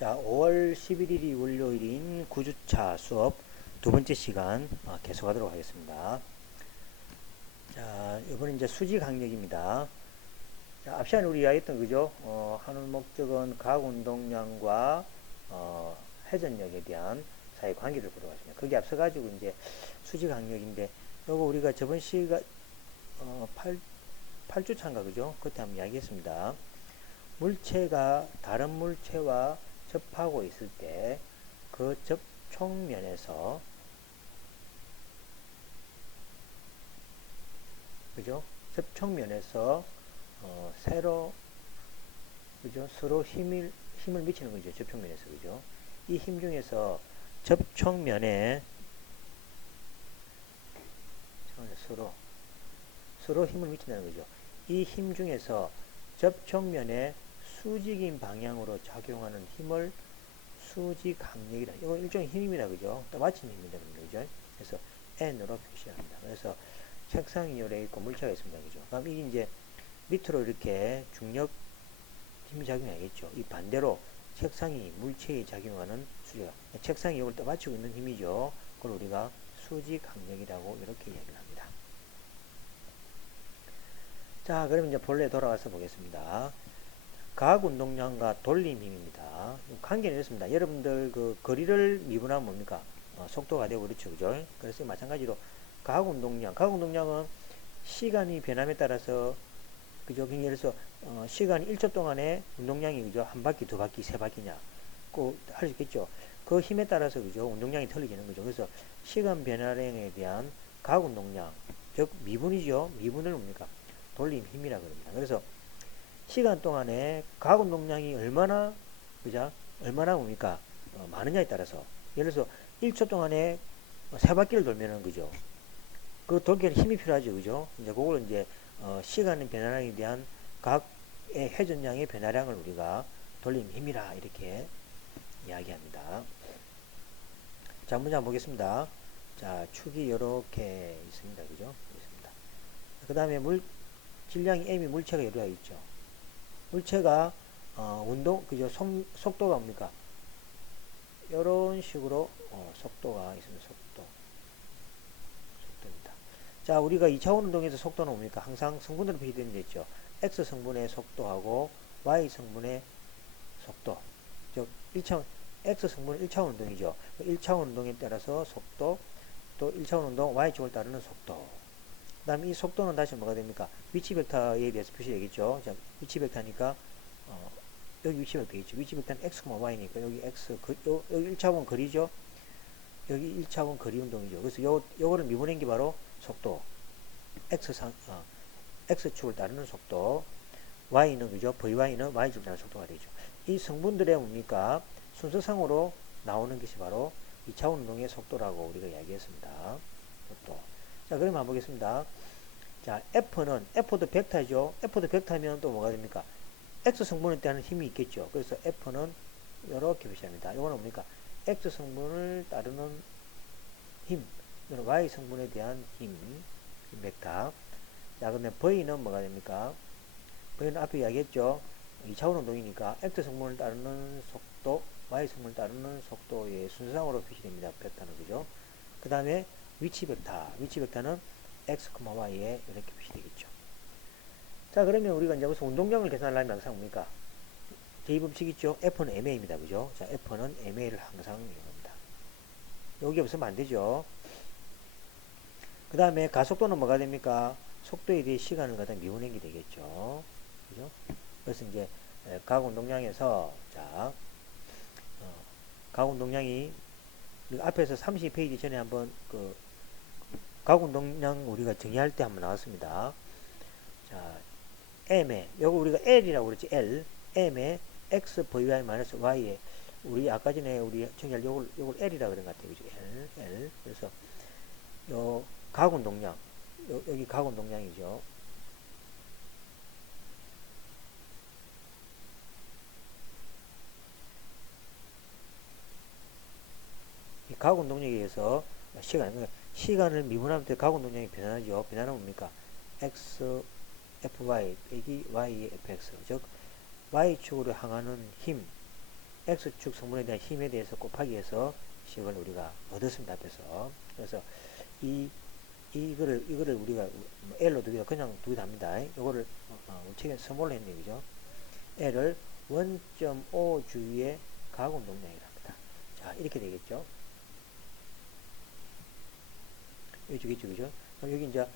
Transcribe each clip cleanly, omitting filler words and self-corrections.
자, 5월 11일이 월요일인 9주차 수업 두 번째 시간 계속하도록 하겠습니다. 자, 이번엔 이제 수직 항력입니다. 자, 앞 시간에 우리가 했던 그죠? 하늘 목적은 각 운동량과 회전력에 대한 사이 관계를 보도록 하십니다. 거기 앞서가지고 이제 수직 항력인데, 요거 우리가 저번 시간 8주차인가 그죠? 그때 한번 이야기했습니다. 물체가 다른 물체와 접하고 있을 때 그 접촉면에서 그죠? 접촉면에서 세로 그죠? 서로 힘을 미치는 거죠. 접촉면에서 그죠? 이 힘 중에서 접촉면에 서로 힘을 미친다는 거죠. 이 힘 중에서 접촉면에 수직인 방향으로 작용하는 힘을 수직 항력이다. 이거 일종의 힘입니다. 그죠? 또 맞힌 힘입니다. 그죠? 그래서 N으로 표시합니다. 그래서 책상이 요래 있고 물체가 있습니다. 그죠? 그럼 이게 이제 밑으로 이렇게 중력 힘이 작용하겠죠. 이 반대로 책상이 물체에 작용하는 수직, 책상이 이걸 또 맞추고 있는 힘이죠. 그걸 우리가 수직 항력이라고 이렇게 이야기를 합니다. 자, 그럼 이제 본래 돌아와서 보겠습니다. 각 운동량과 돌림 힘입니다. 관계는 이렇습니다. 여러분들 그 거리를 미분하면 뭡니까? 속도가 되고 그렇죠. 그죠? 그래서 마찬가지로 각 운동량은 시간이 변함에 따라서 그죠? 예를 들어서 시간 1초 동안에 운동량이 그죠? 한 바퀴, 두 바퀴, 세 바퀴냐? 꼭 할 수 있겠죠. 그 힘에 따라서 그죠? 운동량이 틀려지는 거죠. 그래서 시간 변화량에 대한 각 운동량, 즉 미분이죠. 미분을 뭡니까? 돌림 힘이라 그럽니다. 그래서 시간 동안에 각 운동량이 얼마나 그죠? 얼마나 뭡니까? 많으냐에 따라서 예를 들어서 1초 동안에 세 바퀴를 돌면은 그죠? 그 돌기에는 힘이 필요하죠. 그죠? 이제 그걸 이제 시간의 변화량에 대한 각의 회전량의 변화량을 우리가 돌림 힘이라 이렇게 이야기합니다. 자, 문제 한번 보겠습니다. 자, 축이 이렇게 있습니다. 그죠? 있습니다. 그 다음에 질량이 m이 물체가 이루어 있죠. 물체가 그죠? 속도가 뭡니까? 이런 식으로 속도가 있습니다. 속도입니다. 자, 우리가 2차원 운동에서 속도는 뭡니까? 항상 성분으로 표시되는 데 있죠. x 성분의 속도하고 y 성분의 속도. 즉 1차원 x 성분은 1차원 운동이죠. 1차원 운동에 따라서 속도, 또 1차원 운동 y축을 따르는 속도. 그 다음에 이 속도는 다시 뭐가 됩니까? 위치 벡터에 대해서 표시되겠죠. 자, 위치 벡터니까 여기 위치 벡터 있죠. 위치 벡터는 x, y니까 여기 x, 여기 1차원 거리죠. 여기 1차원 거리 운동이죠. 그래서 요거를 미분한 게 바로 속도. x축을 따르는 속도. y는 그죠? vy는 y축을 따르는 속도가 되죠. 이 성분들의 뭡니까? 순서상으로 나오는 것이 바로 2차원 운동의 속도라고 우리가 이야기했습니다. 속도. 자, 그럼 한번 보겠습니다. 자, F도 벡터죠. F도 벡터면 또 뭐가 됩니까? X 성분에 따른 힘이 있겠죠. 그래서 F는 이렇게 표시합니다. 이거는 뭡니까? X 성분을 따르는 힘, Y 성분에 대한 힘, 벡터. 자, 그러면 V는 뭐가 됩니까? V는 앞에 이야기했죠. 2차원 운동이니까 X 성분을 따르는 속도, Y 성분을 따르는 속도의 순서상으로 표시됩니다. 벡터는 그죠? 그 다음에 위치 벡터는 X, Y에 이렇게 표시되겠죠. 자, 그러면 우리가 이제 무슨 운동량을 계산하려면 항상 뭡니까? 제2법칙 있죠? F는 MA입니다. 그죠? 자, F는 MA를 항상 이용합니다. 여기 없으면 안 되죠. 그 다음에 가속도는 뭐가 됩니까? 속도에 대해 시간을 갖다 미분한 게 되겠죠. 그죠? 그래서 이제 각 운동량에서 자, 각 운동량이 앞에서 30페이지 전에 한번 각 운동량 우리가 정의할 때 한번 나왔습니다. 자, M에 요거 우리가 L이라고 그랬지. M에 X, VY, Y에 우리 아까 전에 우리 정의할 요걸 L이라고 그런 것 같아요. 그죠? L. 그래서 요 각 운동량 여기 각 운동량이죠. 이 각 운동량에 의해서 시간을 미분하면 때 각 운동량이 변하죠. 변화는 뭡니까? X, Fy 빼기 Y의 Fx. 즉 Y축으로 향하는 힘, x축 성분에 대한 힘에 대해서 곱하기 해서 식을 우리가 얻었습니다. 앞에서. 그래서 이거를 우리가 L로 두기도 그냥 두기도 합니다. 이거를 책에 스몰로 했네, 그죠? L을 1.5 주위의 가공 동량이랍니다. 자, 이렇게 되겠죠? 여기죠, 그죠? 그럼 여기 이제,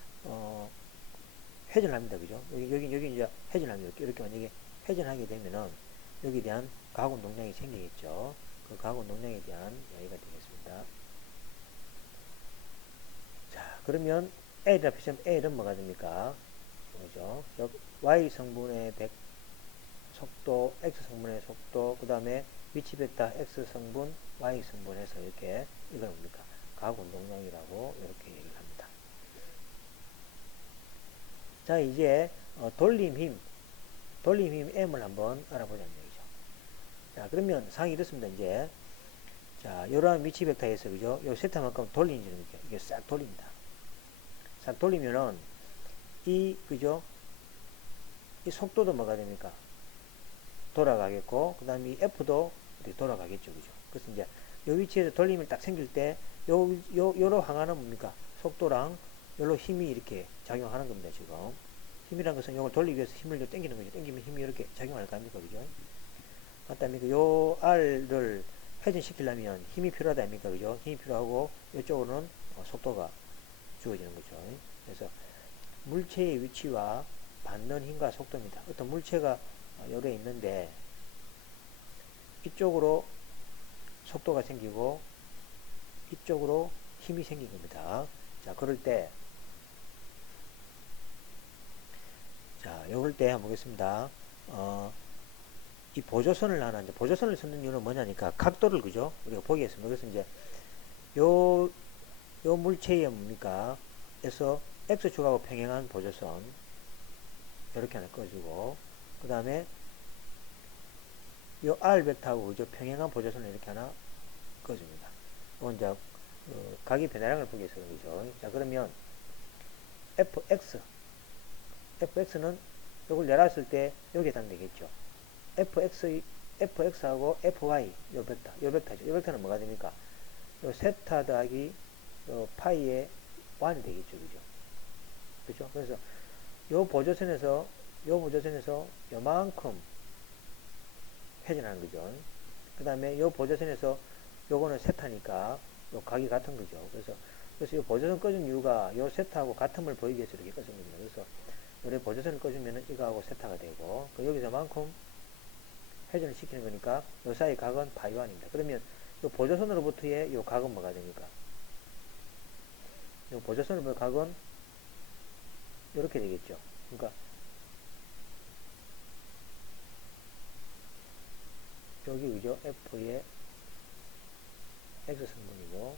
회전을 합니다, 그죠? 여기 이제 회전을 합니다. 이렇게 만약에 회전하게 되면은, 여기에 대한 가공 동량이 생기겠죠? 그 가공 동량에 대한 이야기가 되겠습니다. 자, 그러면 L이라 표시하면 L은 뭐가 됩니까? 그죠? Y 성분의 속도, X 성분의 속도, 그 다음에 위치 벡터 X 성분, Y 성분에서 이렇게, 이걸 뭡니까? 가공 동량이라고 이렇게 얘기를 합니다. 자, 이제, 돌림 힘 M을 한번 알아보자는 얘기죠. 자, 그러면 상이 이렇습니다, 이제. 자, 이러한 위치 벡터에서, 그죠? 요 세타만큼 돌리는 거죠. 이게 싹 돌립니다. 싹 돌리면은, 그죠? 이 속도도 뭐가 됩니까? 돌아가겠고, 그 다음에 이 F도 돌아가겠죠, 그죠? 그래서 이제, 요 위치에서 돌림이 딱 생길 때, 요로 항하는 뭡니까? 속도랑, 요로 힘이 이렇게 작용하는 겁니다, 지금. 힘이란 것은 요걸 돌리기 위해서 힘을 당기는 거죠. 당기면 힘이 이렇게 작용할 거 아닙니까, 그죠? 맞다, 요 R를 회전시키려면 힘이 필요하다, 아닙니까, 그죠? 힘이 필요하고, 이쪽으로는 속도가 주어지는 거죠. 그래서, 물체의 위치와 받는 힘과 속도입니다. 어떤 물체가 요래 있는데 이쪽으로 속도가 생기고 이쪽으로 힘이 생긴 겁니다. 자, 그럴 때 요럴 때 한번 보겠습니다. 이 보조선을 하나, 이제 보조선을 쓰는 이유는 뭐냐니까 각도를, 그죠? 우리가 보겠습니다. 그래서 이제 요 물체의 뭡니까? 에서 X축하고 평행한 보조선 이렇게 하나 꺼주고, 그 다음에 요 R 벡터하고, 그죠? 평행한 보조선을 이렇게 하나 꺼줍니다. 이건 이제 각의 변화량을 보기 위해서 그런 거죠. 자, 그러면 fx는 이걸 내놨을 때 여기에 해당되겠죠. fx하고 fy 요 벡터죠. 요 벡터는 뭐가 됩니까? 요 세타 더하기 요 파이의 1이 되겠죠, 그죠? 그죠? 그래서 요 보조선에서 요만큼 회전하는 거죠. 그 다음에 요 보조선에서 요거는 세타니까 요 각이 같은 거죠. 그래서 이 보조선 꺼준 이유가 요 세타하고 같음을 보이기 위해서 이렇게 꺼준 겁니다. 그래서 요래 보조선을 꺼주면 이거하고 세타가 되고, 여기서만큼 회전을 시키는 거니까 요 사이 각은 파이완입니다. 그러면 요 보조선으로부터의 요 각은 뭐가 됩니까? 요 보조선으로부터 각은 이렇게 되겠죠. 그러니까 여기 그죠? F의 X 성분이고,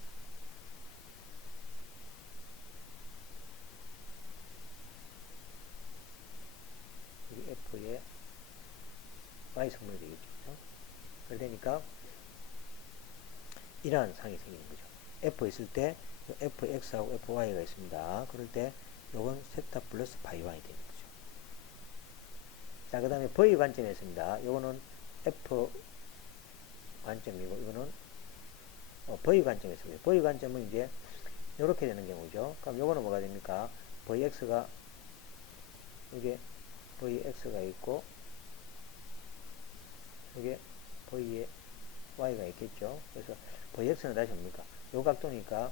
여기 F의 Y 성분이 되겠죠. 그러니까 이러한 상이 생기는 거죠. F 있을 때 FX하고 FY가 있습니다. 그럴 때 요건 세타 플러스 파이 Y이 되는 거죠. 자, 그 다음에 V 관점이 있습니다. 요거는 F 관점이고, 이거는 V 관점이 있습니다. V 관점은 이제 이렇게 되는 경우죠. 그럼 요거는 뭐가 됩니까? VX가 이게 VX가 있고, 이게 V의 Y가 있겠죠. 그래서 VX는 다시 뭡니까? 요 각도니까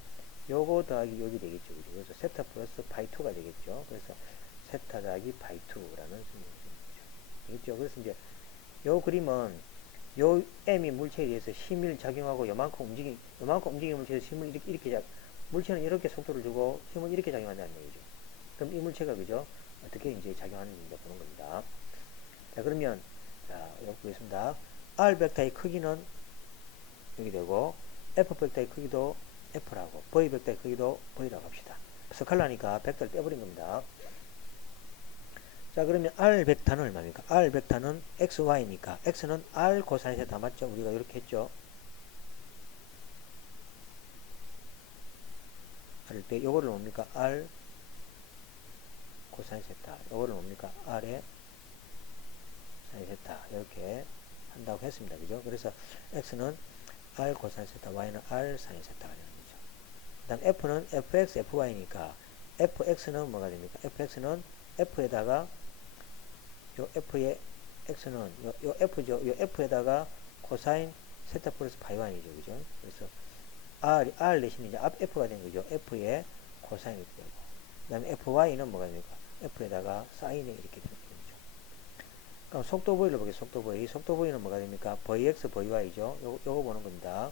요거 더하기 여기 되겠죠. 그죠? 그래서 세타 플러스 파이 2가 되겠죠. 그래서 세타 더하기 파이 2라는 수명이 되겠죠. 그래서 이제 요 그림은 요 M이 물체에 의해서 힘을 작용하고 요만큼 움직이는 물체에서 힘을 이렇게 물체는 이렇게 속도를 주고 힘을 이렇게 작용한다는 얘기죠. 그럼 이 물체가, 그죠? 어떻게 이제 작용하는지 이제 보는 겁니다. 자, 그러면, 자, 여기 보겠습니다. R 벡터의 크기는 여기 되고, F 벡터의 크기도 F라고, V 벡터의 크기도 V라고 합시다. 스칼라니까 벡터를 떼버린 겁니다. 자, 그러면 R 벡터는 얼마입니까? R 벡터는 XY니까, X는 R 코사인 세타 맞죠? 우리가 이렇게 했죠. 할 때, 요거를 뭡니까? R 코사인 세타. 요거를 뭡니까? R의 사인 세타. 이렇게 한다고 했습니다. 그죠? 그래서 x는 r 코사인 세타, y는 r 사인 세타가 되는 거죠. 그 다음 f는 fx, fy니까 fx는 뭐가 됩니까? fx는 f에다가 요 f의 x는 요 f죠. 요 f에다가 코사인 세타 플러스 파이 1이죠. 그죠? 그래서 r 대신 이제 앞 f가 된 거죠. f의 코사인이 되고. 그 다음에 fy는 뭐가 됩니까? f에다가 사인이 이렇게 되는 거죠. 그럼 속도 v를 보겠습니다. 속도 v. 속도 v는 뭐가 됩니까? vx, vy죠. 요거 보는 겁니다.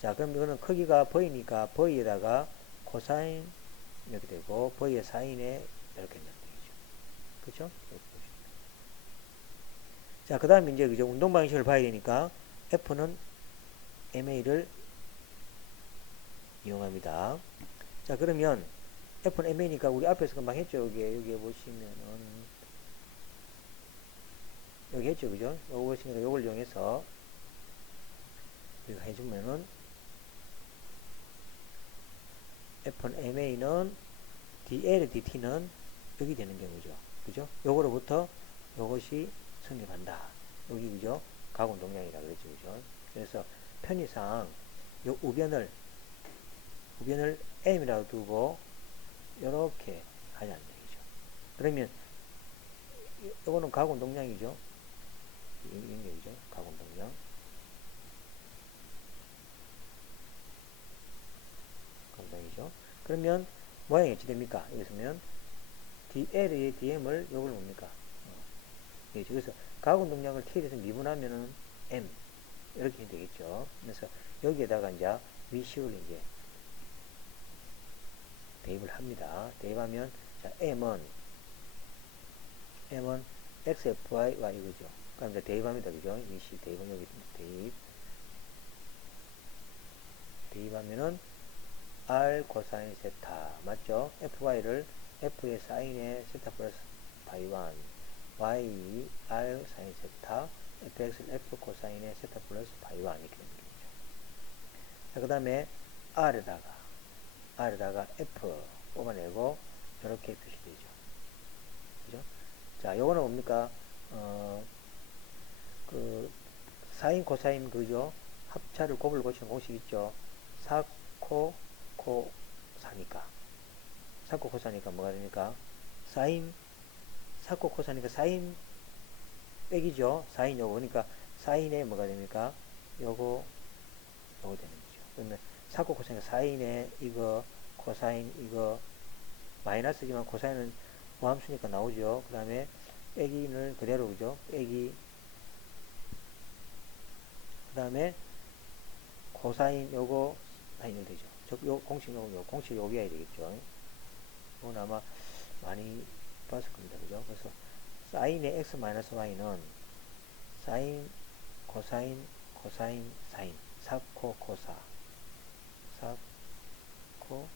자, 그럼 이거는 크기가 v니까 v에다가 코사인 이렇게 되고 v의 사인에 이렇게 된다는 얘기죠. 그죠? 자, 그 다음에 이제 그죠? 운동 방식을 봐야 되니까 f는 ma를 이용합니다. 자, 그러면 f는 ma니까 우리 앞에서 금방 했죠. 여기에 보시면은 여기 했죠. 그죠? 요거 보시니까 요걸 이용해서 우리가 해주면은 f는 ma는 dl, dt는 여기 되는 경우죠. 그죠? 요거로부터 요것이 성립한다. 여기 그죠? 가공 동량이라 그랬죠. 그죠? 그래서 편의상 요 우변을 m이라고 두고 요렇게 하자는 얘기죠. 그러면 요거는 가공 동량이죠. 이런 얘기죠. 가공 동량. 가공동량이죠. 그러면 모양이 어찌 됩니까? 여기서면 dl의 dm을 요걸 뭡니까? 그래서 가공 동량을 t에 대해서 미분하면은 m 이렇게 되겠죠. 그래서 여기에다가 이제 미시를 이제 대입을 합니다. 대입하면 자, m은 xfy와 이거죠. 그럼 이제 대입합니다. 그죠? 미시 대입은 여기 있습니다. 대입하면은 r 코사인 세타 맞죠? fy를 f의 사인의 세타 플러스 파이 1 y r 사인 세타 fx를 f 코사인의 세타 플러스 파이 1 이렇게 되는 거죠. 자, 그 다음에 r에다가 f 뽑아내고 이렇게 표시되죠. 그죠? 자, 요거는 뭡니까? 그 사인 코사인 그죠? 합차를 곱을 고치는 공식 있죠? 4코 코사니까 4코 코사니까 뭐가 됩니까? 사인 4코 코사니까 사인 빼기죠. 사인 요거 그러니까 사인에 뭐가 됩니까? 요거 되는 거죠. 그러면 4코 코사니까 사인에 이거 코사인 이거 마이너스지만 코사인은 무함수니까 나오죠. 그 다음에 빼기는 그대로 그죠? 빼기 그 다음에 코사인 요거 사인이 되죠. 요 공식 공식 요기해야 되겠죠. 이건 아마 많이 봤을 겁니다. 그죠? 그래서 사인의 x 마이너스 y는 사인 코사인 사인 4코 코사 4코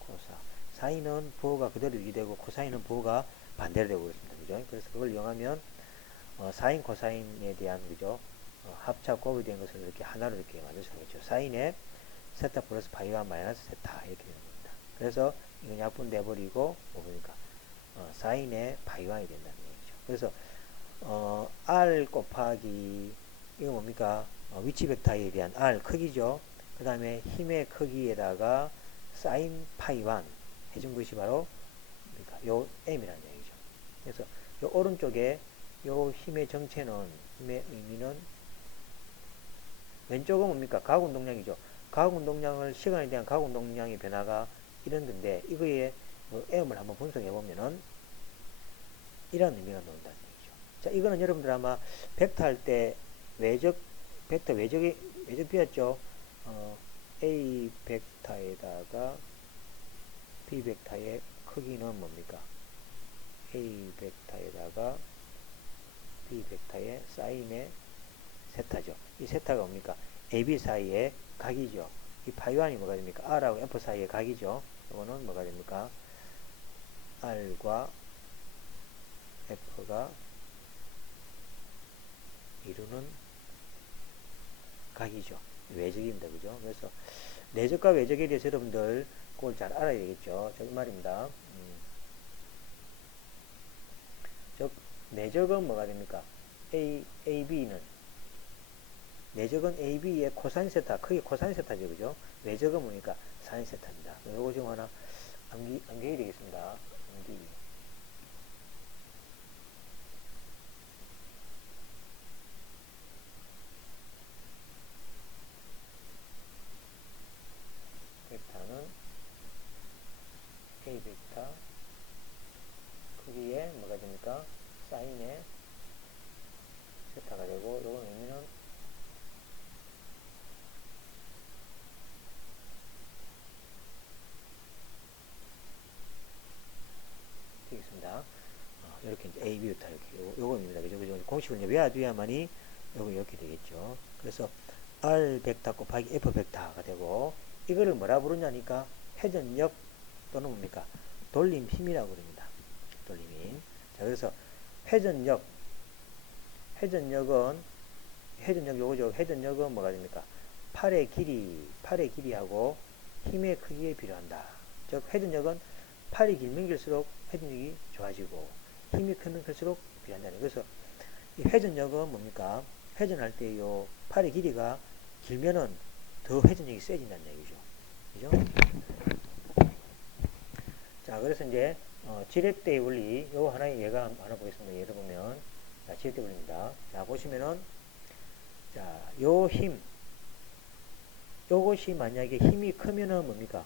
코사 사인은 부호가 그대로 유지되고 코사인은 부호가 반대로 되고 있습니다. 그죠? 그래서 그걸 이용하면 사인 코사인에 대한 그죠? 합차 곱이 된 것을 이렇게 하나로 이렇게 만들 수가 있죠. 사인의 세타 플러스 파이와 마이너스 세타 이렇게 되는 겁니다. 그래서 이건 약분 내버리고 뭐 보니까 사인의 파이와이 된다는 얘기죠. 그래서 r 곱하기 이거 뭡니까? 위치 벡터에 대한 r 크기죠. 그 다음에 힘의 크기에다가 사인 파이 1 해준 것이 바로 그러니까 요 m이라는 얘기죠. 그래서 요 오른쪽에 요 힘의 정체는 힘의 의미는 왼쪽은 뭡니까? 가공동량이죠. 가공동량을 시간에 대한 가공동량의 변화가 이런 건데 이거에 뭐 m을 한번 분석해 보면은 이런 의미가 나온다는 얘기죠. 자, 이거는 여러분들 아마 벡터 할 때 벡터 외적 비었죠. A 벡터에다가 B 벡터의 크기는 뭡니까? A 벡터에다가 B 벡터의 사인의 세타죠. 이 세타가 뭡니까? AB 사이의 각이죠. 이 파이완이 뭐가 됩니까? R하고 F 사이의 각이죠. 이거는 뭐가 됩니까? R과 F가 이루는 각이죠. 외적입니다. 그죠? 그래서 내적과 외적에 대해서 여러분들 그걸 잘 알아야 되겠죠. 저 이 말입니다. 즉 내적은 뭐가 됩니까? AB는 내적은 AB의 코사인 세타, 크게 코사인 세타죠, 그죠? 외적은 뭡니까? 사인 세타입니다. 요거 좀 하나 암기해야 되겠습니다. 암기. 벡터는 A 벡터 크기에 뭐가 됩니까? 사인의 세타가 되고, 요건 의미는 되겠습니다. 이렇게 이제 A, B 벡터 이렇게 요거입니다. 그죠? 그죠? 공식을 이제 외워둬야만이 요거 이렇게 되겠죠. 그래서 R 벡터 곱하기 F 벡터가 되고, 이거를 뭐라 부르냐니까 회전력 또는 뭡니까? 돌림 힘이라고 부릅니다. 돌림 힘. 자, 그래서 회전력은 요거죠. 회전력은 뭐가 됩니까? 팔의 길이하고 힘의 크기에 필요한다. 즉, 회전력은 팔이 길면 길수록 회전력이 좋아지고, 힘이 크면 클수록 필요한다. 그래서 이 회전력은 뭡니까? 회전할 때 요 팔의 길이가 길면은 더 회전력이 세진다는 얘기죠. 그죠? 자, 그래서 이제 지렛대의 원리, 요 하나의 예가 하나 보겠습니다. 예를 보면, 자, 지렛대 원리입니다. 자, 보시면은, 자, 요 힘, 요것이 만약에 힘이 크면은 뭡니까?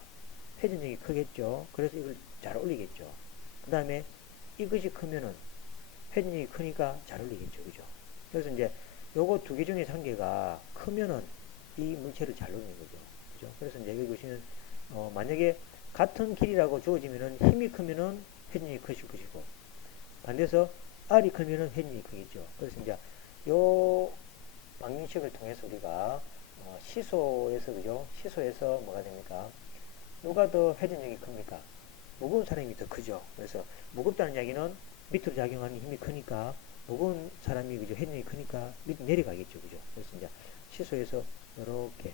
회전력이 크겠죠. 그래서 이걸 잘 올리겠죠. 그 다음에 이것이 크면은 회전력이 크니까 잘 올리겠죠. 그죠? 그래서 이제 요거 두 개 중에 한 개가 크면은 이 물체를 잘 올리는 거죠. 그죠? 그래서 이제 여기 보시면, 만약에 같은 길이라고 주어지면은 힘이 크면은 회전력이 크실 것이고, 반대해서 R이 크면은 회전력이 크겠죠. 그래서 이제 요 방정식을 통해서 우리가 시소에서, 그죠? 시소에서 뭐가 됩니까? 누가 더 회전력이 큽니까? 무거운 사람이 더 크죠. 그래서 무겁다는 이야기는 밑으로 작용하는 힘이 크니까 무거운 사람이, 그죠? 회전력이 크니까 밑으로 내려가겠죠. 그죠? 그래서 이제 시소에서 이렇게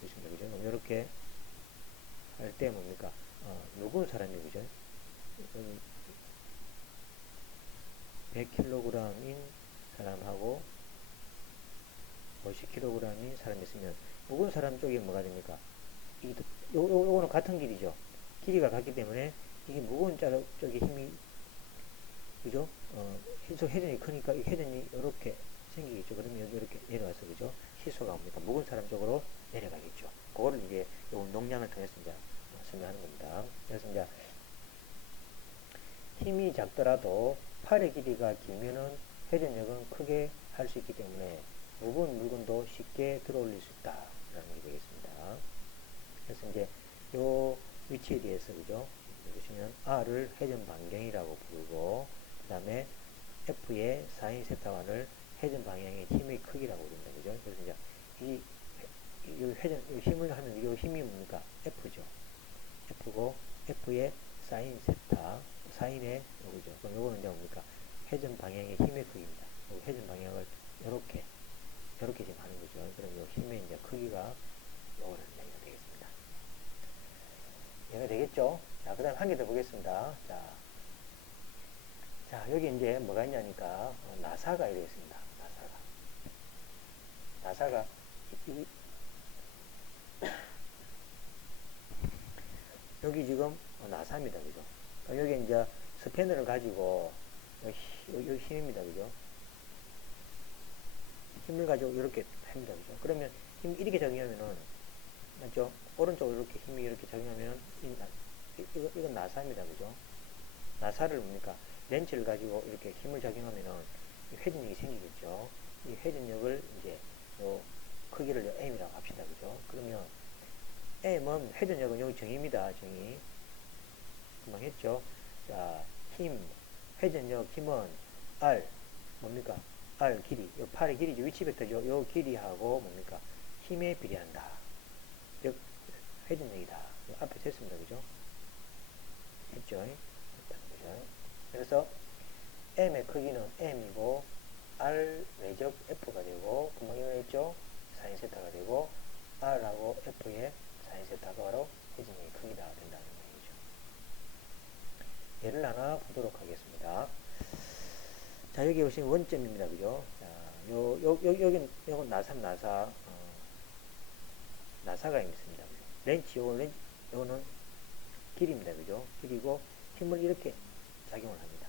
보시면, 그죠? 이렇게 할 때 뭡니까? 무거운 사람이, 그죠? 100kg인 사람하고 50kg인 사람이 있으면 무거운 사람 쪽에 뭐가 됩니까? 요거는 같은 길이죠. 길이가 같기 때문에 이게 무거운 쪽에 힘이, 그죠? 회전이 크니까 이 회전이 이렇게 생기겠죠. 그러면 여기 이렇게 내려와서, 그죠? 시소가 뭡니까? 무거운 사람 쪽으로 내려가겠죠. 그거를 이제 요 운동량을 통해서 이제 설명하는 겁니다. 그래서 이제 힘이 작더라도 팔의 길이가 길면은 회전력은 크게 할 수 있기 때문에 무거운 물건도 쉽게 들어올릴 수 있다라는 게 되겠습니다. 그래서 이제 요 위치에 대해서, 그죠? 보시면 R을 회전 반경이라고 부르고, 그 다음에 F의 사인 세타원을 회전 방향의 힘의 크기라고 부른다. 그죠? 그래서 이제 이 힘을 하면 이 힘이 뭡니까? F죠. F고, F의 사인 세타, 사인의 요거죠. 그럼 요거는 이제 뭡니까? 회전 방향의 힘의 크기입니다. 회전 방향을 이렇게 지금 하는 거죠. 그럼 요 힘의 이제 크기가 요거는 얘기가 되겠습니다. 얘가 되겠죠? 자, 그 다음 한 개 더 보겠습니다. 자, 여기 이제 뭐가 있냐니까, 나사가 이렇게 있습니다. 나사가, 여기 지금 나사입니다. 그죠? 여기 이제 스패너를 가지고, 여기 힘입니다. 그죠? 힘을 가지고 이렇게 합니다. 그죠? 그러면 힘 이렇게 적용하면은, 맞죠? 오른쪽으로 이렇게 힘이 이렇게 적용하면, 이건 나사입니다. 그죠? 나사를 뭡니까? 렌치를 가지고 이렇게 힘을 작용하면은 회전력이 생기겠죠. 이 회전력을 이제 요 크기를 M이라고 합시다. 그죠? 그러면 M은 회전력은 여기 정의입니다. 정의. 금방 했죠? 자, 힘, 회전력, 힘은 R, 뭡니까? R 길이, 요 팔의 길이죠. 위치 벡터죠. 요 길이하고 뭡니까? 힘에 비례한다. 즉, 회전력이다. 앞에 됐습니다. 그죠? 했죠? 그래서 M의 크기는 M이고 R 외적 F가 되고, 금방 이해했죠? 사인 세타가 되고, R하고 F의 사인 세타가 바로 회전력의 크기가 된다는 얘기죠. 예를 하나 보도록 하겠습니다. 자, 여기 보시면 원점입니다. 그죠? 자, 요건 나사가 있습니다. 그죠? 요거는 길입니다. 그죠? 길이고, 힘을 이렇게 작용을 합니다.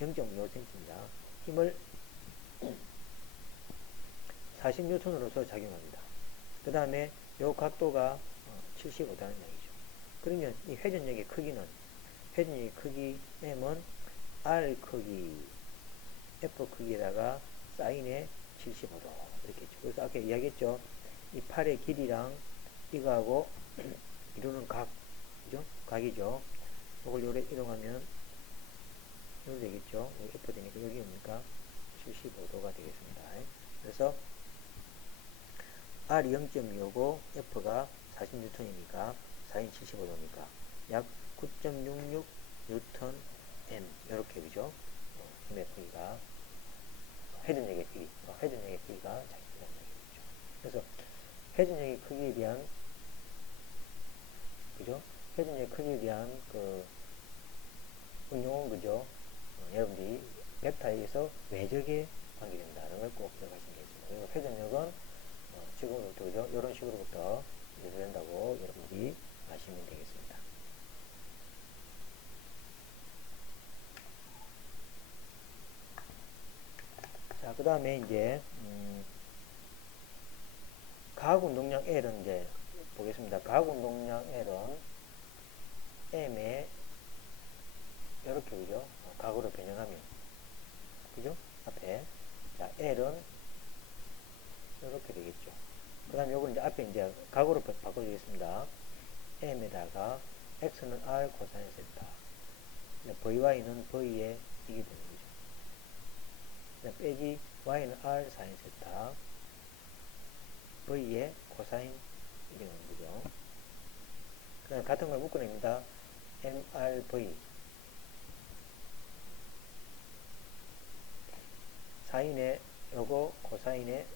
0.5cm입니다. 힘을 40N으로서 작용합니다. 그 다음에 요 각도가 75도라는 얘기죠. 그러면 이 회전력의 크기 M은 R 크기, F 크기에다가 사인의 75도. 이렇게 했죠. 그래서 아까 이야기했죠. 이 팔의 길이랑 이거하고 이루는 각, 그죠? 각이죠. 이걸 요래 이동하면 이렇게 되겠죠. F 되니까 여기 뭡니까? 75도가 되겠습니다. 그래서 R이 0.25고 F가 40N이니까 4인 75도니까 약 9.66 뉴턴 M 이렇게 그죠? 힘의 크기가 회전력의 크기가 작용한다는 얘기죠. 그래서 회전력의 크기에 대한 그죠? 회전력의 크기에 대한 그 응용은 그죠? 여러분들이 벡터에 의해서 외적에 관계된다는 걸 꼭 기억하시면 되겠습니다. 그리고 회전력은 지금부터 그죠? 이런 식으로부터 유도된다고 여러분들이 아시면 되겠습니다. 자, 그 다음에 이제 가학 운동량 L은 이제 보겠습니다. 가학 운동량 L은 M에 이렇게 그죠? 각으로 변형하면 그죠? 앞에 자 L은 이렇게 되겠죠. 그 다음에 요걸 이제 앞에 이제 각으로 바꿔주겠습니다. M에다가 X는 R 코사인 세타, VY는 V에 이게 되는 거죠. 빼기 Y는 R 사인 세타, V에 코사인 이게 되는 거죠. 그 다음에 같은 걸 묶어냅니다. MRV 사인에 요거 코사인에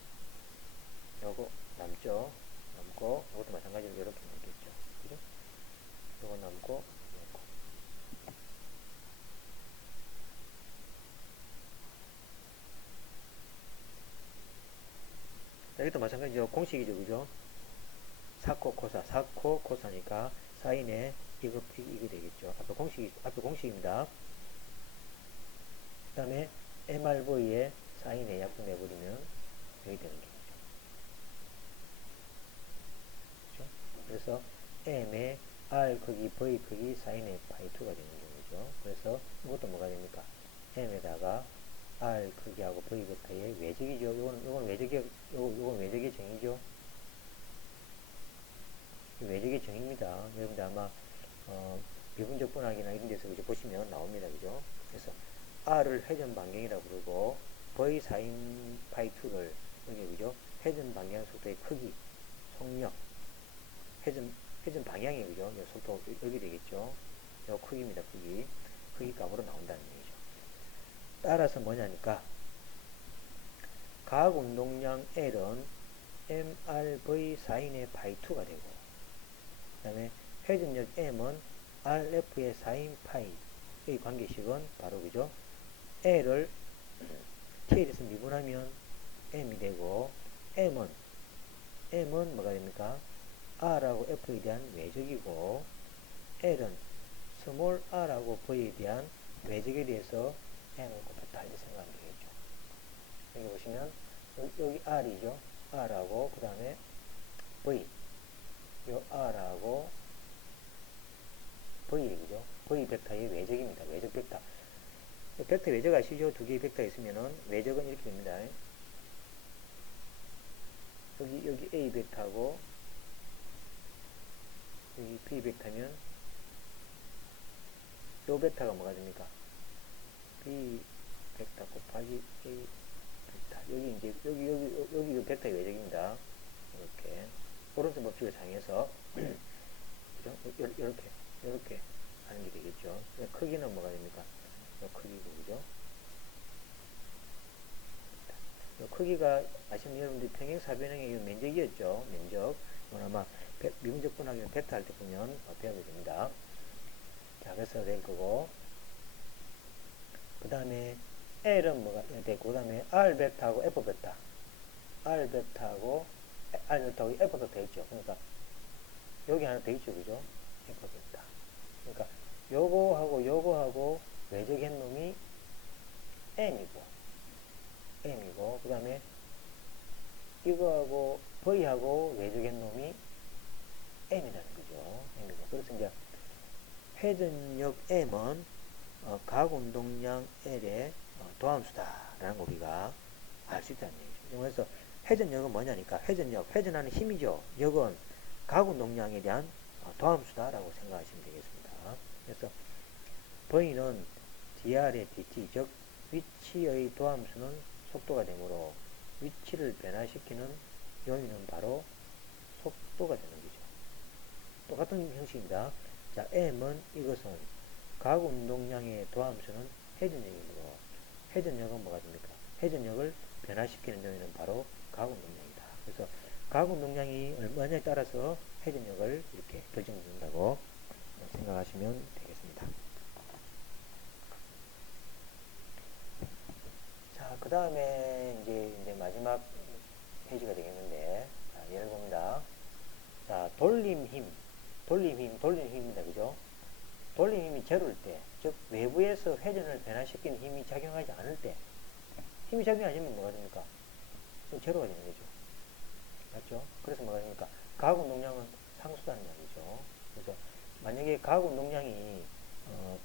요거 남죠. 남고 요것도 마찬가지로 이렇게 남겠죠. 그죠? 요거 남고 요거. 자, 이것도 마찬가지죠. 공식이죠. 그죠? 사코 코사니까 사인에 이거 되겠죠. 앞에 공식입니다. 그 다음에 MRV에 사인에 약분 내버리면 여기 되는 거죠. 그렇죠? 그래서 M에 R 크기, V 크기, 사인의 파이 2가 되는 거죠. 그래서 이것도 뭐가 됩니까? M에다가 R 크기하고 V 벡터의 외적이죠. 요건 외적의 정의죠. 외적의 정의입니다. 여러분들 아마 미분적 분학이나 이런 데서 그죠? 보시면 나옵니다. 그죠? 그래서 R을 회전 반경이라고 부르고 V 사인 파이 2를 여기 그죠? 회전 방향 속도의 크기, 속력, 회전 방향이 그죠? 속도 여기 되겠죠? 요 크기입니다. 크기 값으로 나온다는 얘기죠. 따라서 뭐냐니까 가학 운동량 L은 MRV 사인의 파이 2가 되고, 그 다음에 회전력 M은 RF의 사인 파이의 관계식은 바로 그죠? L을 T에 대해서 미분하면 M이 되고, M은 뭐가 됩니까? R하고 F에 대한 외적이고, L은 스몰 r하고 V에 대한 외적에 대해서 M을 곱했다 이렇게 생각하면 되겠죠. 여기 보시면 여기 R이죠. R하고 그 다음에 V, 요 R하고 V 그죠? V 벡터의 외적입니다. 외적 벡터. 벡터 외적 아시죠? 두 개의 벡터 있으면은 외적은 이렇게 됩니다. 여기 A 벡터하고 여기 B 벡터면 요 벡터가 뭐가 됩니까? B 벡터 곱하기 A 벡터. 여기 이제 여기 벡터의 외적입니다. 이렇게 오른쪽 법칙을 사용해서 그죠? 이렇게 하는 게 되겠죠. 크기는 뭐가 됩니까? 요 크기고 그죠? 요 크기가 아시는 여러분들 평행사변형의 면적이었죠. 면적. 이건 아마 미분적 분학이나 벡터 할 때 보면 배우게 됩니다. 자, 그래서 될 거고, 그 다음에 L은 뭐가 되고, 그 다음에 R 베타하고 F 베타. R 베타하고 F 베타 돼 있죠. 그러니까 여기 하나 돼 있죠. 그죠? F 베타. 그러니까 요거하고 외적인 놈이 M이고, 그 다음에 이거하고 V하고 외적인 놈이 M이라는 거죠. M이고. 그래서 이제 회전력 M은 각 운동량 L의 도함수다라는 거 우리가 알 수 있다는 얘기죠. 그래서 회전력은 뭐냐니까 회전하는 힘이죠. 역은 각 운동량에 대한 도함수다라고 생각하시면 되겠습니다. 그래서 V는 dr의 dt, 즉 위치의 도함수는 속도가 되므로 위치를 변화시키는 요인은 바로 속도가 되는 거죠. 똑같은 형식입니다. 자, M은 이것은 각 운동량의 도함수는 회전력이므로 회전력은 뭐가 됩니까? 회전력을 변화시키는 요인은 바로 각 운동량이다. 그래서 각 운동량이 얼마냐에 따라서 회전력을 이렇게 결정된다고 생각하시면 되겠습니다. 자, 그 다음에 이제 마지막 페이지가 되겠는데, 자, 예를 봅니다. 자, 돌림힘입니다. 그죠? 돌림힘이 제로일 때, 즉, 외부에서 회전을 변화시키는 힘이 작용하지 않을 때, 힘이 작용이 아니면 뭐가 됩니까? 제로가 되는 거죠. 맞죠? 그래서 뭐가 됩니까? 각 운동량은 상수다는 얘기죠. 그래서 만약에 각 운동량이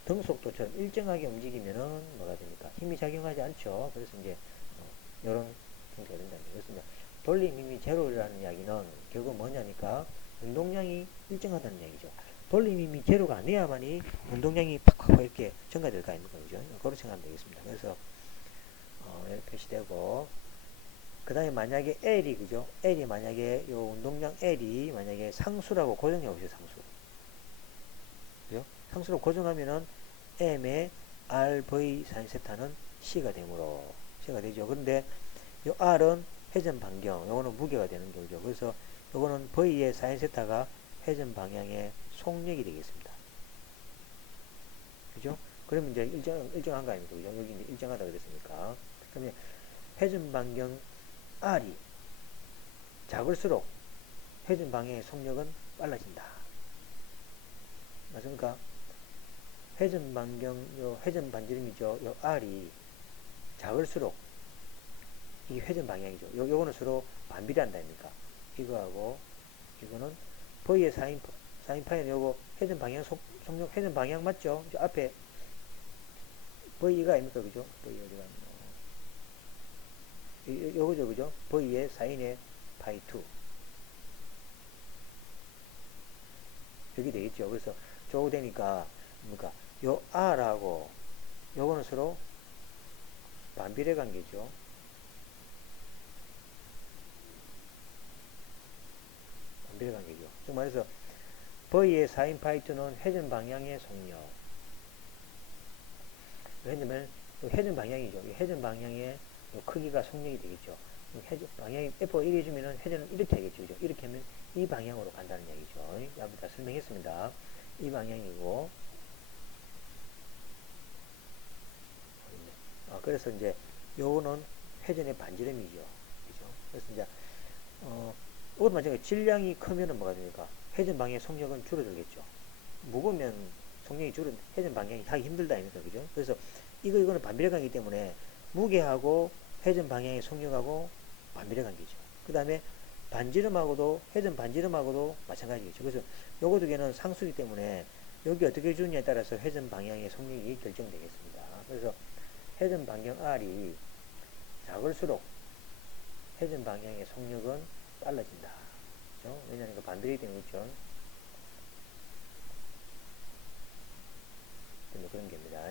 등속도처럼 일정하게 움직이면은 뭐가 됩니까? 힘이 작용하지 않죠. 그래서 이제 이런 형태가 된다는 거예요. 그래서 이제 돌림 힘이 제로라는 이야기는 결국 뭐냐니까 운동량이 일정하다는 얘기죠. 돌림 힘이 제로가 아니야만이 운동량이 팍팍 이렇게 증가될 거 아닙니까? 그죠? 그렇게 생각하면 되겠습니다. 그래서 이렇게 표시되고, 그 다음에 만약에 L이, 그죠? L이 만약에, 요 운동량 L이 만약에 상수라고 고정해 보세요, 상수. 그죠? 상수로 고정하면은 M의 RV 사인 세타는 C가 되므로, C가 되죠. 그런데 요 R은 회전 반경, 요거는 무게가 되는 거죠. 그래서 요거는 V의 사인 세타가 회전 방향의 속력이 되겠습니다. 그죠? 그러면 이제 일정한 거 아닙니까? 그죠? 여기 이제 일정하다 그랬으니까. 그러면 회전 반경 R이 작을수록 회전 방향의 속력은 빨라진다. 맞습니까? 회전 반경, 요 회전 반지름이죠. 요 R이 작을수록 이 회전 방향이죠. 요거는 서로 반비례한다 아닙니까? 이거하고 이거는 V의 사인파이는 요거 회전 방향 속력 회전 방향 맞죠? 저 앞에 V가 아닙니까? 그죠? V 어디가 요거죠. 그죠? V의 사인의 파이 2 여기 되겠죠. 그래서 저거 되니까 뭡니까? 요 R하고 요거는 서로 반비례 관계죠. 반비례 관계죠. 즉 말해서 V의 사인 파이 2는 회전 방향의 속력. 왜냐면 회전 방향이죠. 회전 방향의 크기가 속력이 되겠죠. 회전 방향이 F가 1 해주면 회전은 이렇게 하겠죠. 그죠? 이렇게 하면 이 방향으로 간다는 얘기죠. 앞에 다 설명했습니다. 이 방향이고, 그래서 이제 요거는 회전의 반지름이죠. 그죠? 그래서 이제 이것도 마찬가지로 질량이 크면은 뭐가 됩니까? 회전 방향의 속력은 줄어들겠죠. 무거우면 속력이 회전 방향이 하기 힘들다 아닙니까? 그죠? 그래서 이거는 반비례 관계이기 때문에 무게하고 회전 방향의 속력하고 반비례 관계죠. 그 다음에 반지름하고도 회전 반지름하고도 마찬가지겠죠. 그래서 요거 두 개는 상수이기 때문에 여기 어떻게 주느냐에 따라서 회전 방향의 속력이 결정되겠습니다. 그래서 회전 방향 R이 작을수록 회전 방향의 속력은 빨라진다. 그렇죠? 왜냐하면 반비례 때문에 있죠. 그런 겁니다.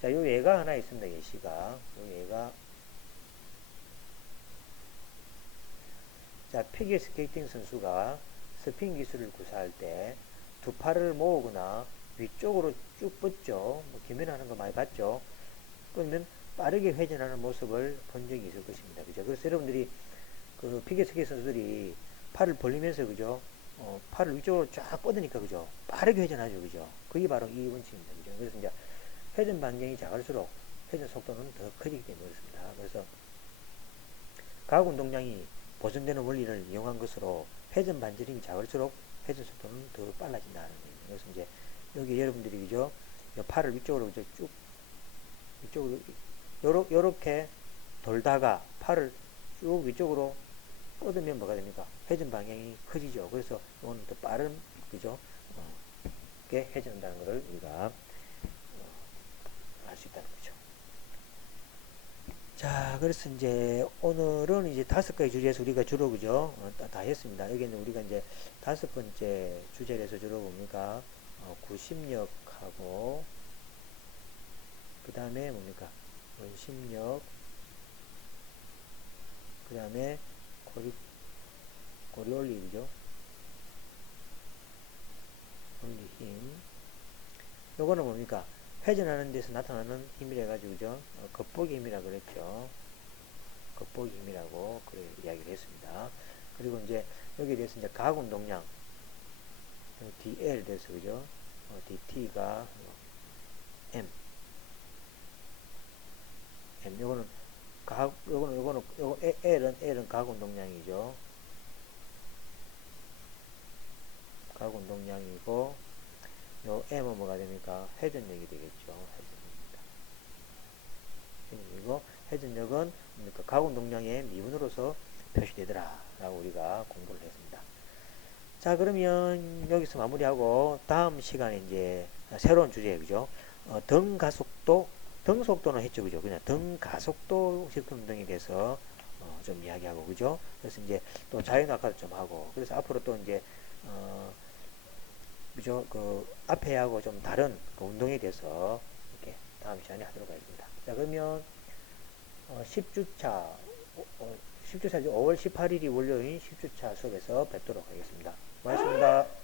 자, 요 예가 하나 있습니다. 예시가. 요 예가. 자, 피겨 스케이팅 선수가 스핀 기술을 구사할 때 두 팔을 모으거나 위쪽으로 쭉 뻗죠. 기면하는 거 많이 봤죠. 그러면 빠르게 회전하는 모습을 본 적이 있을 것입니다. 그죠? 그래서 여러분들이 그 피겨 스케이팅 선수들이 팔을 벌리면서 그죠? 팔을 위쪽으로 쫙 뻗으니까 그죠? 빠르게 회전하죠. 그죠? 그게 바로 이 원칙입니다. 그죠? 그래서 이제 회전 반경이 작을수록 회전 속도는 더 커지기 때문에 그렇습니다. 그래서 가속 운동량이 보존되는 원리를 이용한 것으로 회전 반지름이 작을수록 회전 속도는 더 빨라진다는 거예요. 그래서 이제 여기 여러분들이 그죠? 팔을 위쪽으로 그죠? 쭉 위쪽으로 요렇게 돌다가 팔을 쭉 위쪽으로 뻗으면 뭐가 됩니까? 회전 방향이 커지죠. 그래서 이거는 더 빠른 그죠? 게 회전한다는 것을 우리가 알 수 있다는 거죠. 자, 그래서 이제 오늘은 이제 5가지 주제에서 우리가 주로 그죠? 다 했습니다. 여기는 우리가 이제 5번째 주제에서 주로 뭡니까? 구심력하고 그 다음에 뭡니까? 원심력, 그 다음에 고리 올리 그죠? 올리 힘. 요거는 뭡니까? 회전하는 데서 나타나는 힘이라 가지고 그죠? 겉보기 힘이라 그랬죠. 겉보기 힘이라고 그래 이야기를 했습니다. 그리고 이제 여기에 대해서 이제 가속 운동량 DL에 대해서 그죠? DT가 M. 요거는 요거 L은 가속 운동량이죠. 가속 운동량이고 요 M은 뭐가 됩니까? 회전력이 되겠죠. 회전력이고 회전력은 뭡니까? 가속 운동량의 미분으로서 표시되더라 라고 우리가 공부를 했습니다. 자, 그러면 여기서 마무리하고 다음 시간에 이제 새로운 주제 그죠? 등 속도는 했죠, 그죠? 그냥 등 가속도 시스템 운동에 대해서 좀 이야기하고, 그죠? 그래서 이제 또 자연학과도 좀 하고, 그래서 앞으로 또 이제 그죠? 그 앞에 하고 좀 다른 그 운동에 대해서 이렇게 다음 시간에 하도록 하겠습니다. 자, 그러면 10주차 5월 18일이 월요일 10주차 수업에서 뵙도록 하겠습니다. 고맙습니다.